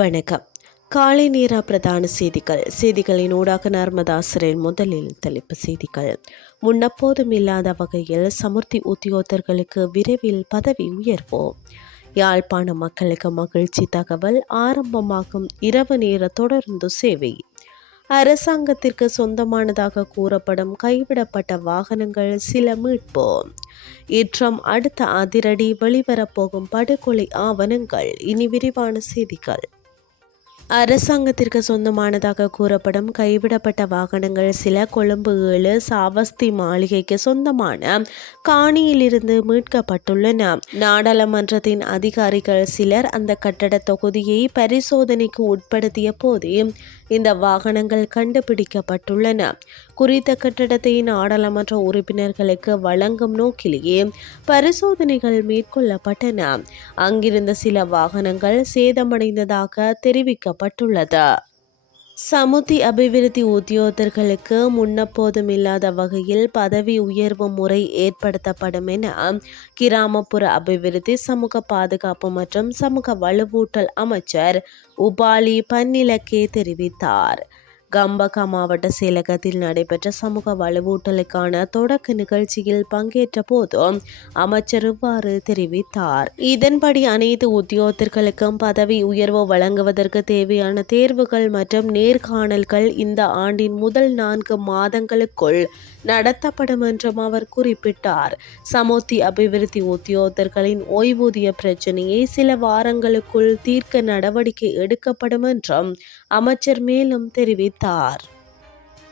வணக்கம். காலை நேரா பிரதான செய்திகள். செய்திகளின் ஊடாக நர்மதாசரின் முதலில் தலைப்பு செய்திகள். முன்னப்போதும் இல்லாத வகையில் சமுர்த்தி உத்தியோகத்தர்களுக்கு விரைவில் பதவி உயர்வு யாழ்ப்பாண மக்களுக்கு மகிழ்ச்சி தகவல் ஆரம்பமாகும் இரவு நேர தொடர்ந்து சேவை. அரசாங்கத்திற்கு சொந்தமானதாக கூறப்படும் கைவிடப்பட்ட வாகனங்கள் சில மீட்பு இற்றம் அடுத்த அதிரடி வெளிவரப்போகும் படுகொலை ஆவணங்கள். இனி விரிவான செய்திகள். அரசாங்கத்திற்கு சொந்தமானதாக கூறப்படும் கைவிடப்பட்ட வாகனங்கள் சில கொழும்பு ஏழு சாவஸ்தி மாளிகைக்கு சொந்தமான காணியிலிருந்து மீட்கப்பட்டுள்ளன. நாடாளுமன்றத்தின் அதிகாரிகள் சிலர் அந்த கட்டட தொகுதியை பரிசோதனைக்கு உட்படுத்திய போதே இந்த வாகனங்கள் கண்டுபிடிக்கப்பட்டுள்ளன. குறித்த கட்டடத்தை நாடாளுமன்ற உறுப்பினர்களுக்கு வழங்கும் நோக்கிலேயே பரிசோதனைகள் மேற்கொள்ளப்பட்டன. அங்கிருந்த சில வாகனங்கள் சேதமடைந்ததாக தெரிவிக்கப்பட்டுள்ளது. சமுத்தி அபிவிருத்தி உத்தியோகர்களுக்கு முன்னப்போதும் இல்லாத வகையில் பதவி உயர்வு முறை ஏற்படுத்தப்படும் என கிராமப்புற அபிவிருத்தி சமூக பாதுகாப்பு மற்றும் சமூக வலுவூட்டல் அமைச்சர் உபாலி பன்னிலக்கே தெரிவித்தார். கம்பகா மாவட்ட செயலகத்தில் நடைபெற்ற சமூக வலுவூட்டலுக்கான தொடக்க நிகழ்ச்சியில் பங்கேற்ற போது அமைச்சர் இவ்வாறு தெரிவித்தார். இதன்படி அனைத்து உத்தியோகத்தர்களுக்கும் பதவி உயர்வு வழங்குவதற்கு தேவையான தேர்வுகள் மற்றும் நேர்காணல்கள் இந்த ஆண்டின் முதல் நான்கு மாதங்களுக்குள் நடத்தப்படும் என்றும் அவர் குறிப்பிட்டார். சமூத்தி அபிவிருத்தி உத்தியோகத்தர்களின் ஓய்வூதிய பிரச்சினையை சில வாரங்களுக்குள் தீர்க்க நடவடிக்கை எடுக்கப்படும் என்றும் அமைச்சர் மேலும் தெரிவித்தார். தெரிவித்தார்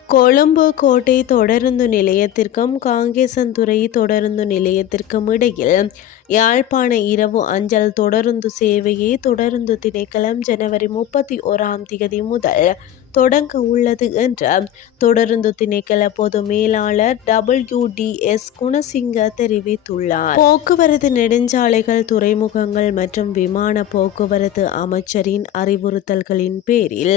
கொழும்பு கோட்டை தொடருந்து நிலையத்திற்கும் காங்கேசன்துறை தொடருந்து நிலையத்திற்கும் இடையில் யாழ்ப்பாண இரவு அஞ்சல் தொடருந்து சேவையை தொடருந்து திணைக்களம் ஜனவரி முப்பத்தி ஓராம் தேதி முதல் தொடங்க உள்ளது என்று தொடருந்து திணைக்கள பொது மேலாளர் டபிள்யூ டி எஸ் குணசிங்க தெரிவித்துள்ளார். போக்குவரத்து நெடுஞ்சாலைகள் துறைமுகங்கள் மற்றும் விமான போக்குவரத்து அமைச்சரின் அறிவுறுத்தல்களின் பேரில்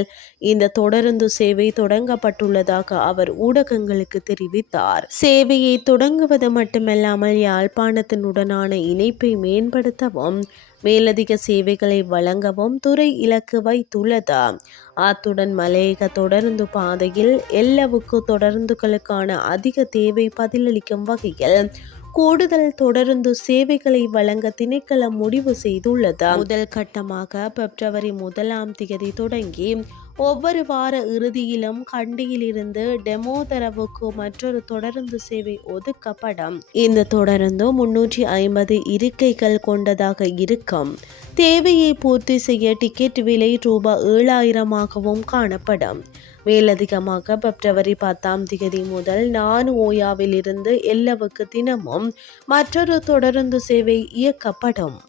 இந்த தொடருந்து சேவை தொடங்கப்பட்டுள்ளதாக அவர் ஊடகங்களுக்கு தெரிவித்தார். சேவையை தொடங்குவது மட்டுமல்லாமல் யாழ்ப்பாணத்தினுடனான இணைப்பை மேம்படுத்தவும் மேலதிக சேவைகளை வழங்கவும் துறை இலக்கு வைத்துள்ளது. அத்துடன் மலையக தொடர்ந்து பாதையில் எல்லவுக்கு தொடர்ந்துகளுக்கான அதிக தேவை பதிலளிக்கும் வகையில் கூடுதல் தொடர்ந்து சேவைகளை வழங்க திணைக்களம் முடிவு செய்துள்ளது. முதல் கட்டமாக பிப்ரவரி முதலாம் தேதி தொடங்கி ஒவ்வொரு வார இறுதியிலும் கண்டியிலிருந்து டெமோதரவுக்கு மற்றொரு தொடருந்து சேவை ஒதுக்கப்படும். இந்த தொடருந்து முன்னூற்றி ஐம்பது இருக்கைகள் கொண்டதாக இருக்கும். தேவையை பூர்த்தி செய்ய டிக்கெட் விலை ரூபாய் ஏழாயிரமாகவும் காணப்படும். மேலதிகமாக பிப்ரவரி பத்தாம் தேதி முதல் நானு ஓயாவிலிருந்து எல்லவுக்கு தினமும் மற்றொரு தொடருந்து சேவை இயக்கப்படும்.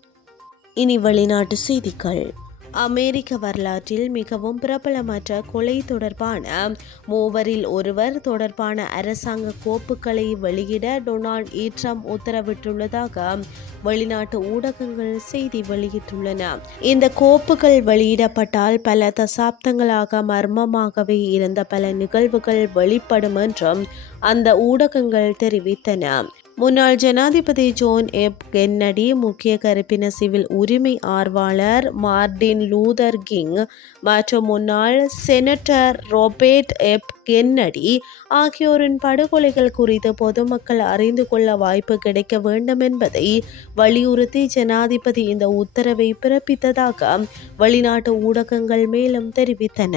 இனி வெளிநாட்டு செய்திகள். அமெரிக்க வரலாற்றில் மிகவும் பிரபலமற்ற கொலை தொடர்பான மூவரில் ஒருவர் தொடர்பான அரசாங்க கோப்புகளை வெளியிட டொனால்ட் ஈட்ரம் உத்தரவிட்டுள்ளதாக வெளிநாட்டு ஊடகங்கள் செய்தி வெளியிட்டுள்ளன. இந்த கோப்புகள் வெளியிடப்பட்டால் பல தசாப்தங்களாக மர்மமாகவே இருந்த பல நிகழ்வுகள் வெளிப்படும் என்றும் அந்த ஊடகங்கள் தெரிவித்தன. முன்னாள் ஜனாதிபதி ஜோன் எப் கென்னடி முக்கிய கருப்பின சிவில் உரிமை ஆர்வலர் மார்டின் லூதர் கிங் மற்றும் முன்னாள் செனட்டர் ரோபேட் எப் கென்னடி ஆகியோரின் படுகொலைகள் குறித்து பொதுமக்கள் அறிந்து கொள்ள வாய்ப்பு கிடைக்க வேண்டும் என்பதை வலியுறுத்தி ஜனாதிபதி இந்த உத்தரவை பிறப்பித்ததாக வெளிநாட்டு ஊடகங்கள் மேலும் தெரிவித்தன.